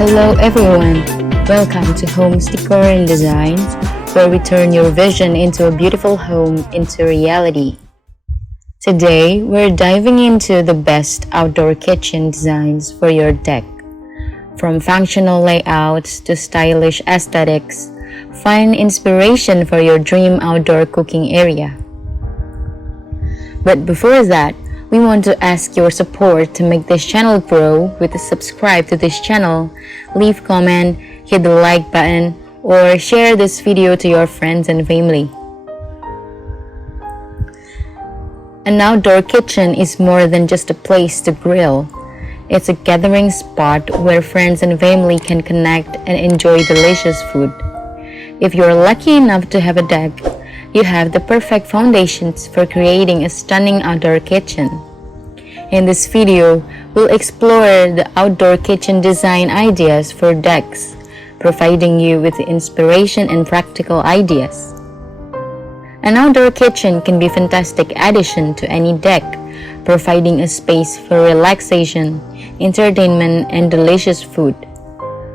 Hello everyone, welcome to Homes Decor Designs, where we turn your vision into a beautiful home into reality. Today, we're diving into the best outdoor kitchen designs for your deck. From functional layouts to stylish aesthetics, find inspiration for your dream outdoor cooking area. But before that, we want to ask your support to make this channel grow with a subscribe to this channel, leave comment, hit the like button, or share this video to your friends and family. An outdoor kitchen is more than just a place to grill. It's a gathering spot where friends and family can connect and enjoy delicious food. If you're lucky enough to have a deck, you have the perfect foundations for creating a stunning outdoor kitchen. In this video, we'll explore the outdoor kitchen design ideas for decks, providing you with inspiration and practical ideas. An outdoor kitchen can be a fantastic addition to any deck, providing a space for relaxation, entertainment, and delicious food.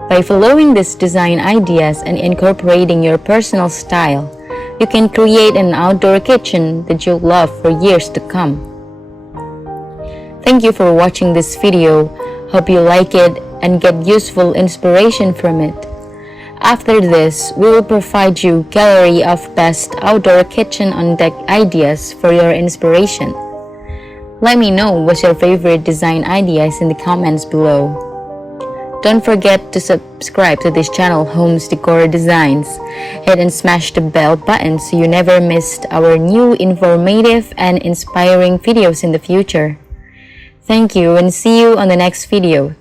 By following these design ideas and incorporating your personal style, you can create an outdoor kitchen that you'll love for years to come. Thank you for watching this video. Hope you like it and get useful inspiration from it. After this, we will provide you gallery of best outdoor kitchen on deck ideas for your inspiration. Let me know what's your favorite design ideas in the comments below. Don't forget to subscribe to this channel, Homes Decor Designs. Hit and smash the bell button so you never missed our new informative and inspiring videos in the future. Thank you and see you on the next video.